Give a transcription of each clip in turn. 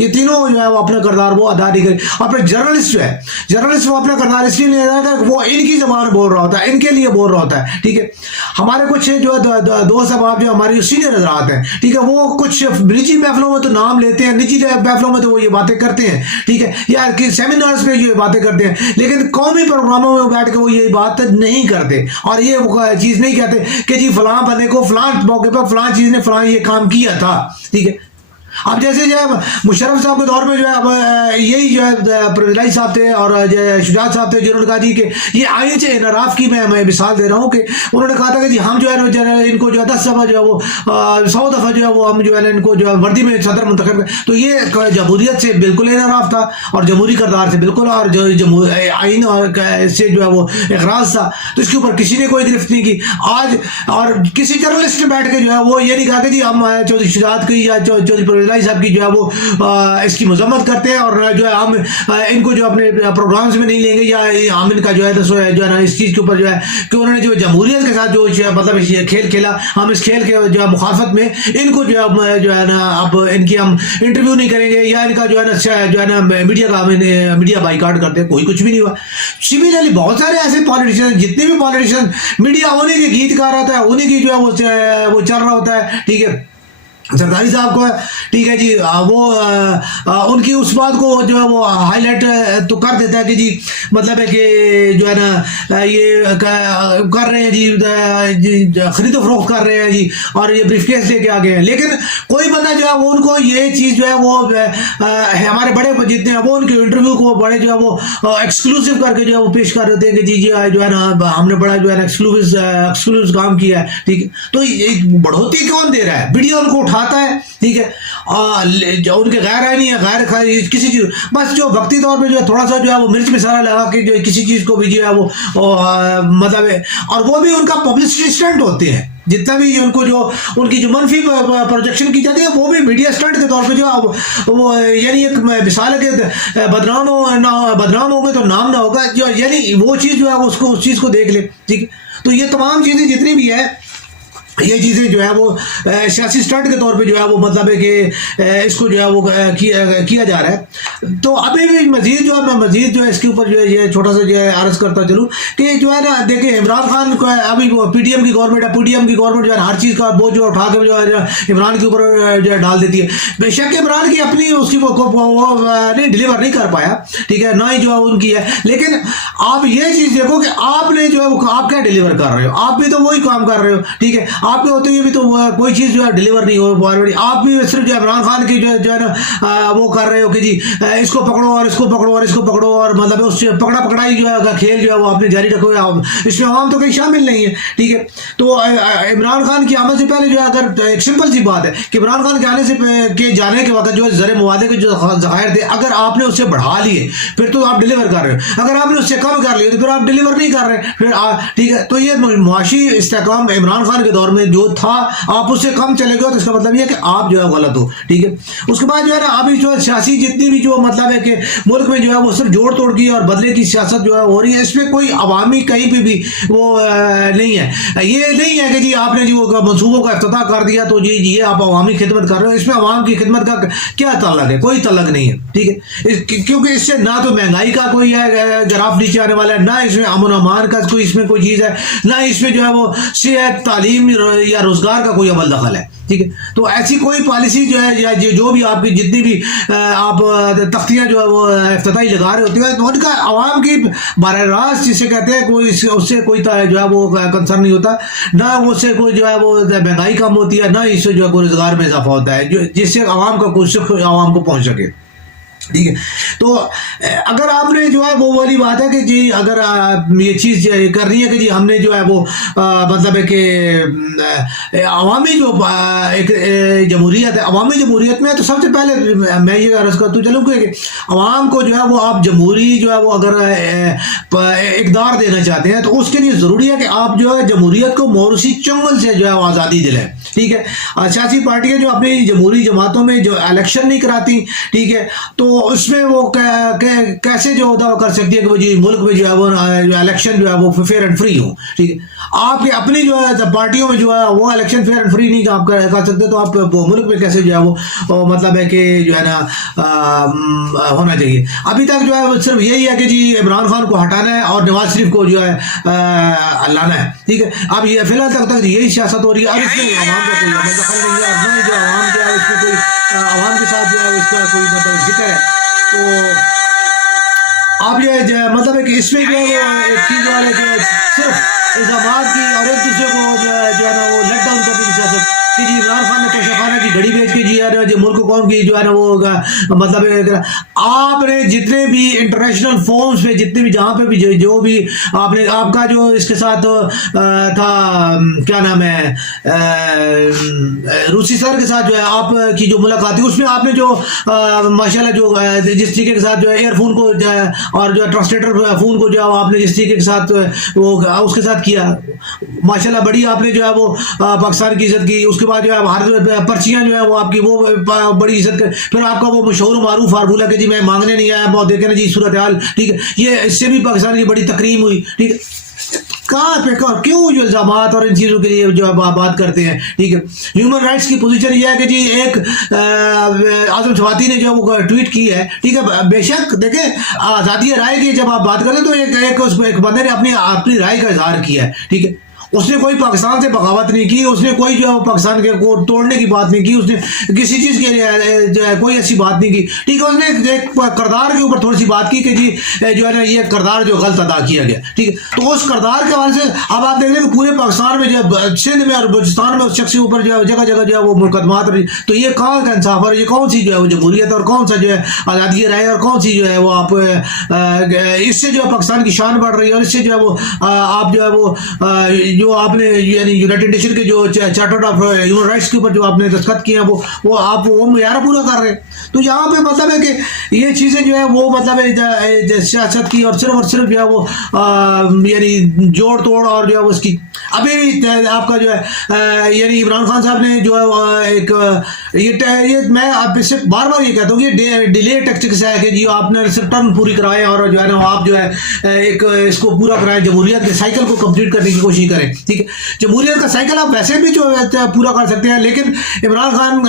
یہ تینوں جو ہے وہ اپنا کردار وہ ادا نہیں کرے. اور پھر جرنلسٹ جو ہے, جرنلسٹ وہ اپنا کردار اس لیے نہیں ادا کرتا کہ وہ ان کی زبان بول رہا ہوتا ہے, ان کے لیے بول رہا ہوتا ہے. ٹھیک ہے, ہمارے کچھ جو دوست احباب جو ہماری سینئر حضرات ہیں, ٹھیک ہے, وہ کچھ نجی محفلوں میں تو نام لیتے ہیں, نجی محفلوں میں تو وہ یہ باتیں کرتے ہیں, ٹھیک ہے, یا سیمینارز پہ یہ باتیں کرتے ہیں, لیکن قومی پروگراموں میں بیٹھ کے وہ یہ بات نہیں کرتے اور یہ چیز نہیں کہتے کہ جی فلاں بندے کو فلاں موقع پر فلاں چیز نے فلاں یہ کام کیا تھا. ٹھیک ہے, اب جیسے جو ہے مشرف صاحب کے دور میں جو ہے اب یہی جو ہے پرویز صاحب تھے اور شجاعت صاحب تھے, جنہوں نے کہا جی کہ یہ IH انحراف کی میں مثال دے رہا ہوں کہ انہوں نے کہا تھا کہ جی ہم جو ہے ان کو جو ہے 10 دفعہ جو ہے وہ 100 دفعہ جو ہے وہ ہم جو ہے ان کو جو ہے وردی میں صدر منتخب کر. تو یہ جمہوریت سے بالکل انحراف تھا اور جمہوری کردار سے بالکل, اور جو آئین سے جو ہے وہ اخراج تھا. تو اس کے اوپر کسی نے کوئی گرفت نہیں کی. آج اور کسی جرنلسٹ نے بیٹھ کے جو ہے وہ یہ نہیں کہا کہ جی ہم چودھری شجاعت کی یا چودھری پرویز صاحب کی جو ہے وہ اس کی مذمت کرتے ہیں اور جو ہے ہم ان کو جو اپنے پروگرامز میں نہیں لیں گے, یا ہم ان کا جو ہے نا اس چیز کے اوپر جو ہے کہ انہوں نے جو جمہوریت کے ساتھ جو مطلب کھیل کھیلا, ہم اس کھیل کے جو ہے مخالفت میں ان کو جو ہے نا اب ان کی ہم انٹرویو نہیں کریں گے یا ان کا جو ہے نا میڈیا بائیکاٹ کرتے ہیں. کوئی کچھ بھی نہیں ہوا. سملرلی بہت سارے ایسے پالیٹیشین, جتنے بھی پالیٹیشین, میڈیا انہیں کے گیت گا رہا ہے, انہیں کی جو ہے وہ چل رہا ہوتا ہے. ٹھیک ہے, زرداری صاحب کو ہے, ٹھیک ہے جی, وہ ان کی اس بات کو جو ہے وہ ہائی لائٹ تو کر دیتا ہے کہ جی مطلب ہے کہ جو ہے نا یہ کر رہے ہیں جی خرید و فروخت کر رہے ہیں جی اور یہ بریف کیس لے کے آگے ہیں. لیکن کوئی بندہ جو ہے وہ ان کو یہ چیز جو ہے وہ ہمارے بڑے جتنے ہیں وہ ان کے انٹرویو کو بڑے جو ہے وہ ایکسکلوسیو کر کے جو ہے وہ پیش کر دیتے ہیں کہ جی جو ہے نا ہم نے بڑا جو ہے نا ایکسکلوسیو کام کیا ہے. ٹھیک ہے, تو بڑھوتی کون دے رہا ہے؟ میڈیا ان کو اٹھاتا ہے. ٹھیک ہے, ان کے غیر آئینی ہے, غیر کسی چیز, بس جو وقتی طور پہ جو ہے تھوڑا سا جو ہے وہ مرچ مسالہ لگا کے جو کسی چیز کو بھی جو ہے وہ مطلب ہے, اور وہ بھی ان کا پبلسٹی اسٹنٹ ہوتے ہیں. جتنا بھی ان کو جو ان کی جو منفی پروجیکشن کی جاتی ہے وہ بھی میڈیا اسٹنٹ کے طور پہ جو وہ یعنی ایک مثال ہے کہ بدنام ہو گئے تو نام نہ ہوگا, جو یعنی وہ چیز جو ہے اس چیز کو دیکھ لے. ٹھیک, تو یہ تمام چیزیں جتنی بھی ہے یہ چیزیں جو ہے وہ سیاسی اسٹنٹ کے طور پہ جو ہے وہ مطلب ہے کہ اس کو جو ہے وہ کیا جا رہا ہے. تو ابھی بھی مزید جو ہے میں مزید جو ہے اس کے اوپر جو ہے یہ چھوٹا سا جو ہے عرض کرتا چلوں کہ جو ہے نا دیکھیں عمران خان کو ابھی پی ٹی ایم کی گورنمنٹ ہے, پی ٹی ایم کی گورنمنٹ جو ہے ہر چیز کا بوجھ جو اٹھا کے جو ہے عمران کے اوپر جو ہے ڈال دیتی ہے. بے شک عمران کی اپنی اس کی وہ نہیں ڈلیور نہیں کر پایا, ٹھیک ہے, نہ ہی جو ہے ان کی ہے, لیکن آپ یہ چیز دیکھو کہ آپ نے جو ہے آپ کیا ڈلیور کر رہے ہو, آپ بھی تو وہی کام کر رہے ہو. ٹھیک ہے, آپ کے ہوتے ہوئے بھی تو کوئی چیز جو ہے ڈلیور نہیں ہو پا رہی. آپ بھی صرف جو عمران خان کی جو ہے نا وہ کر رہے ہو کہ جی اس کو پکڑو اور اس کو پکڑو اور اس کو پکڑو, اور مطلب اس پکڑا پکڑائی جو ہے کھیل جو ہے وہ آپ نے جاری رکھو, اس میں عوام تو کہیں شامل نہیں ہے. ٹھیک ہے, تو عمران خان کی آمد سے پہلے جو ہے اگر ایک سمپل سی بات ہے کہ عمران خان کے آنے سے جانے کے وقت جو ہے زر معاہدے کے جو ذخائر تھے اگر آپ نے اس سے بڑھا لیے پھر تو آپ ڈلیور کر رہے ہو, اگر آپ نے اس سے کم کر لیے تو پھر آپ ڈلیور نہیں کر رہے پھر. ٹھیک ہے, تو یہ معاشی استحکام عمران خان کے دور میں جو تھا آپ اس سے کم چلے گئے تو اس کا مطلب یہ ہے کہ آپ جو ہے غلط ہو. ٹھیک ہے, اس کے بعد جو ہے نا ابھی جو ہے سیاسی جتنی بھی جو مطلب ہے کہ ملک میں جو ہے وہ صرف جوڑ توڑ کی اور بدلے کی سیاست جو ہے ہو رہی ہے, اس میں کوئی عوامی کہیں پہ بھی وہ نہیں ہے. یہ نہیں ہے کہ جی آپ نے جو منصوبوں کا افتتاح کر دیا تو جی یہ آپ عوامی خدمت کر رہے ہو, اس میں عوام کی خدمت کا کیا تعلق ہے؟ کوئی تعلق نہیں ہے. ٹھیک ہے, کیونکہ اس سے نہ تو مہنگائی کا کوئی گراف نیچے آنے والا ہے, نہ اس میں امن و امان کا کوئی اس میں کوئی چیز ہے, نہ اس میں جو ہے وہ صحت, تعلیم یا روزگار کا کوئی عمل دخل ہے. ٹھیک ہے, تو ایسی کوئی پالیسی جو ہے یا جو بھی آپ کی جتنی بھی آپ تختیاں جو ہے وہ افتتاحی لگا رہے ہوتے ہیں تو ان کا عوام کی براہ راست جسے کہتے ہیں کوئی اس سے کوئی جو ہے وہ کنسرن نہیں ہوتا, نہ اس سے کوئی جو ہے وہ مہنگائی کم ہوتی ہے, نہ اس سے جو ہے کوئی روزگار میں اضافہ ہوتا ہے جس سے عوام کا کوئی سکھ عوام کو پہنچ سکے. ٹھیک ہے, تو اگر آپ نے جو ہے وہ والی بات ہے کہ جی اگر یہ چیز کر رہی ہے کہ جی ہم نے جو ہے وہ مطلب ہے کہ عوامی جو ایک جمہوریت ہے, عوامی جمہوریت میں تو سب سے پہلے میں یہ عرض کرتا چلوں کہ عوام کو جو ہے وہ آپ جمہوری جو ہے وہ اگر اقدار دینا چاہتے ہیں تو اس کے لیے ضروری ہے کہ آپ جو ہے جمہوریت کو موروثی چنگل سے جو ہے وہ آزادی دلیں. ٹھیک ہے, سیاسی پارٹیاں جو اپنی جمہوری جماعتوں میں جو الیکشن نہیں کراتی, ٹھیک ہے, تو اس میں وہ کیسے جو دعویٰ کر سکتی ہے کہ وہ جی ملک میں جو ہے وہ الیکشن جو ہے وہ فیئر اینڈ فری ہو. ٹھیک ہے, آپ کی اپنی جو ہے پارٹیوں میں جو ہے وہ الیکشن فیئر اینڈ فری نہیں آپ کر سکتے تو آپ ملک میں کیسے جو ہے وہ مطلب ہے کہ جو ہے نا ہونا چاہیے. ابھی تک جو ہے صرف یہی ہے کہ جی عمران خان کو ہٹانا ہے اور نواز شریف کو جو ہے لانا ہے. ٹھیک ہے, اب یہ فی الحال تک یہی سیاست ہو رہی ہے. اب اس میں عوام کا کوئی دخل نہیں ہے, اور نہ جو عوام جو ہے اس میں کوئی عوام کے ساتھ جو ہے اس کا کوئی مطلب ذکر ہے. تو آپ جو ہے مطلب ہے کہ اس میں جو ہے وہ ایک چیز جو ہے صرف الزامات کی اور ایک دوسرے کو جو ہے نا وہ لیٹ ڈاؤن کرنے کی سیاست کہ جی عمران خان نے توشہ خانہ کی گھڑی بیچ کے جی ہے نا ملک قوم کی جو ہے نا وہ مطلب آپ نے جتنے بھی انٹرنیشنل فورمز پہ جتنے بھی جہاں پہ بھی جو بھی آپ نے آپ کا جو اس کے ساتھ تھا کیا نام ہے روسی سر کے ساتھ جو ہے آپ کی جو ملاقات تھی اس میں آپ نے جو ماشاءاللہ جو جس طریقے کے ساتھ جو ہے ایئر فون کو اور جو ٹرانسلیٹر فون کو جو ہے آپ نے جس طریقے کے ساتھ وہ اس کے ساتھ کیا ماشاءاللہ بڑی آپ نے جو ہے وہ پاکستان کی عزت کی. اس کے بعد جو ہے ہر پرچیاں جو ہے وہ آپ کی وہ بڑی عزت کر. پھر آپ کا وہ مشہور معروف فارمولہ کہ جی میں مانگنے نہیں آیا بہت دیکھیں نا جی صورتحال. ٹھیک ہے, یہ اس سے بھی پاکستان کی بڑی تکریم ہوئی. ٹھیک ہے, کہاں پہ کیوں جو الزامات اور ان چیزوں کے لیے جو بات کرتے ہیں. ٹھیک ہے, ہیومن رائٹس کی پوزیشن یہ ہے کہ جی ایک اعظم شفاتی نے جو وہ ٹویٹ کی ہے. ٹھیک ہے, بے شک دیکھیں آزادی رائے کی جب آپ بات کرتے ہیں تو ایک بندے نے اپنی رائے کا اظہار کیا ہے. ٹھیک ہے, اس نے کوئی پاکستان سے بغاوت نہیں کی, اس نے کوئی جو ہے پاکستان کے کو توڑنے کی بات نہیں کی, اس نے کسی چیز کے لیے کوئی ایسی بات نہیں کی. ٹھیک ہے, اس نے ایک کردار کے اوپر تھوڑی سی بات کی کہ جی جو ہے نا یہ کردار جو غلط ادا کیا گیا. ٹھیک ہے, تو اس کردار کے حوالے سے اب آپ دیکھ لیں کہ پورے پاکستان میں جو سندھ میں اور بلوچستان میں اس شخص کے اوپر جو ہے جگہ جگہ جو ہے وہ مقدمات رہی. تو یہ کہاں کا انصاف اور یہ کون سی جو ہے وہ جمہوریت اور کون سا جو ہے آزادی رائے اور کون سی جو ہے وہ آپ اس سے جو ہے پاکستان کی شان بڑھ رہی ہے اور اس سے جو ہے وہ آپ جو ہے وہ جو آپ نے یعنی یونائٹڈ نیشن کے جو چارٹر آف ہیومن رائٹس کے اوپر جو آپ نے دستخط کیے ہیں وہ آپ وہ معیار پورا کر رہے ہیں. تو یہاں پہ مطلب ہے کہ یہ چیزیں جو ہے وہ مطلب ہے سیاست کی اور صرف جو ہے وہ یعنی جوڑ توڑ اور جو ہے اس کی ابھی آپ کا جو ہے یعنی عمران خان صاحب نے جو ہے ایک یہ میں آپ سے بار بار یہ کہتا ہوں کہ ڈیلے ٹیکٹکس ہے کہ جی آپ نے صرف ٹرم پوری کرائیں اور جو ہے نا آپ جو ہے ایک اس کو پورا کرائیں, جمہوریت کے سائیکل کو کمپلیٹ کرنے کی کوشش کریں. ٹھیک ہے, جمہوریت کا سائیکل آپ ویسے بھی جو ہے پورا کر سکتے ہیں, لیکن عمران خان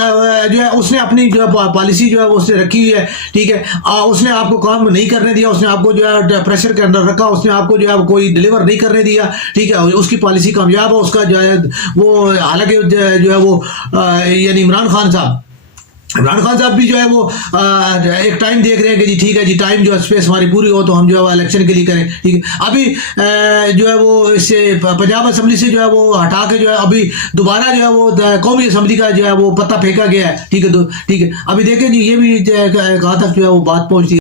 جو ہے اس نے اپنی جو ہے پالیسی جو ہے اس نے رکھی ہوئی ہے. ٹھیک ہے, اس نے آپ کو کام نہیں کرنے دیا, اس نے آپ کو جو ہے پریشر کے اندر رکھا, اس نے آپ کو جو ہے کوئی ڈلیور نہیں کرنے دیا. ٹھیک ہے, اس کی پالیسی کامیاب ہو, اس کا جو ہے وہ حالانکہ جو ہے وہ یعنی عمران خان صاحب بھی جو ہے وہ ایک ٹائم دیکھ رہے ہیں کہ جی ٹھیک ہے جی ٹائم جو ہے اسپیس ہماری پوری ہو تو ہم جو ہے وہ الیکشن کے لیے کریں. ٹھیک ہے, ابھی جو ہے وہ اس سے پنجاب اسمبلی سے جو ہے وہ ہٹا کے جو ہے ابھی دوبارہ جو ہے وہ قومی اسمبلی کا جو ہے وہ پتہ پھینکا گیا ہے. ٹھیک ہے, ٹھیک ہے, ابھی دیکھیں جی یہ بھی کہاں تک جو ہے وہ بات پہنچتی ہے.